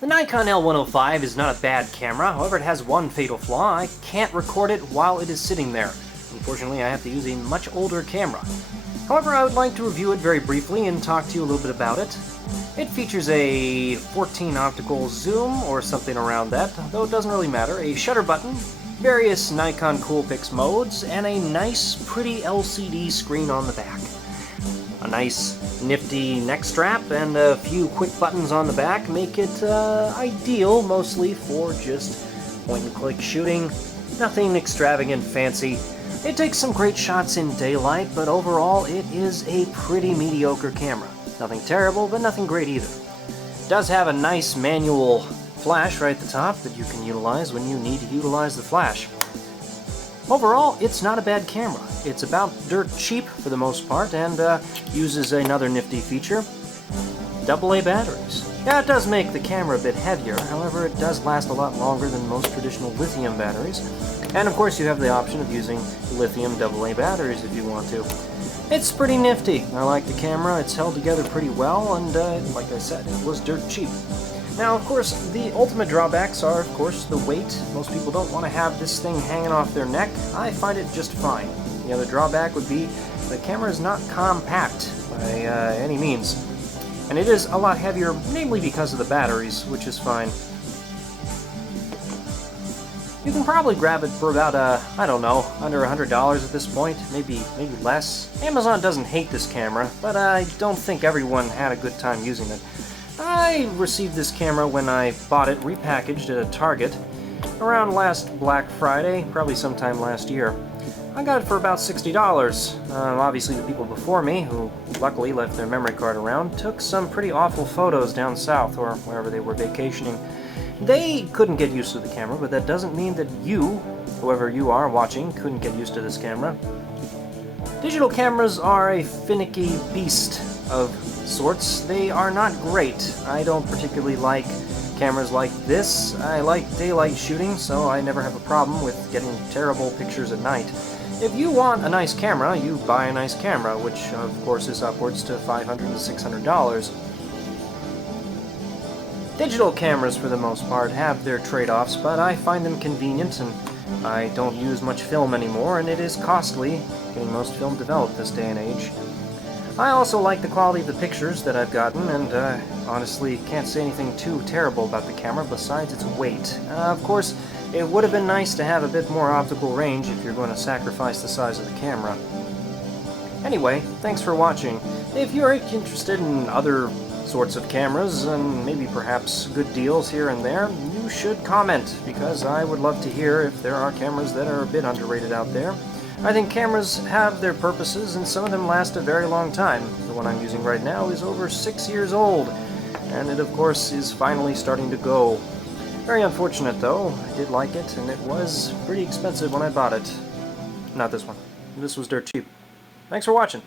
The Nikon L105 is not a bad camera, however it has one fatal flaw: I can't record it while it is sitting there. Unfortunately, I have to use a much older camera. However, I would like to review it very briefly and talk to you a little bit about it. It features a 14 optical zoom, or something around that, though it doesn't really matter, a shutter button, various Nikon Coolpix modes, and a nice, pretty LCD screen on the back. A nice, nifty neck strap and a few quick buttons on the back make it ideal mostly for just point-and-click shooting. Nothing extravagant fancy. It takes some great shots in daylight, but overall it is a pretty mediocre camera. Nothing terrible, but nothing great either. It does have a nice manual flash right at the top that you can utilize when you need to utilize the flash. Overall, it's not a bad camera. It's about dirt cheap for the most part, and uses another nifty feature: AA batteries. Yeah, it does make the camera a bit heavier, however it does last a lot longer than most traditional lithium batteries. And of course you have the option of using lithium AA batteries if you want to. It's pretty nifty. I like the camera, it's held together pretty well, and like I said, it was dirt cheap. Now, of course, the ultimate drawbacks are, of course, the weight. Most people don't want to have this thing hanging off their neck. I find it just fine. The other drawback would be the camera is not compact by any means. And it is a lot heavier, namely because of the batteries, which is fine. You can probably grab it for about, I don't know, under $100 at this point, maybe less. Amazon doesn't hate this camera, but I don't think everyone had a good time using it. I received this camera when I bought it repackaged at a Target around last Black Friday, probably sometime last year. I got it for about $60. Obviously the people before me, who luckily left their memory card around, took some pretty awful photos down south or wherever they were vacationing. They couldn't get used to the camera, but that doesn't mean that you, whoever you are watching, couldn't get used to this camera. Digital cameras are a finicky beast of sorts. They are not great. I don't particularly like cameras like this. I like daylight shooting, so I never have a problem with getting terrible pictures at night. If you want a nice camera, you buy a nice camera, which of course is upwards to $500 to $600. Digital cameras, for the most part, have their trade-offs, but I find them convenient, and I don't use much film anymore, and it is costly getting most film developed this day and age. I also like the quality of the pictures that I've gotten, and honestly can't say anything too terrible about the camera besides its weight. Of course, it would have been nice to have a bit more optical range if you're going to sacrifice the size of the camera. Anyway, thanks for watching. If you're interested in other sorts of cameras, and maybe perhaps good deals here and there, you should comment, because I would love to hear if there are cameras that are a bit underrated out there. I think cameras have their purposes, and some of them last a very long time. The one I'm using right now is over 6 years old, and it of course is finally starting to go. Very unfortunate though. I did like it, and it was pretty expensive when I bought it. Not this one. This was dirt cheap. Thanks for watching.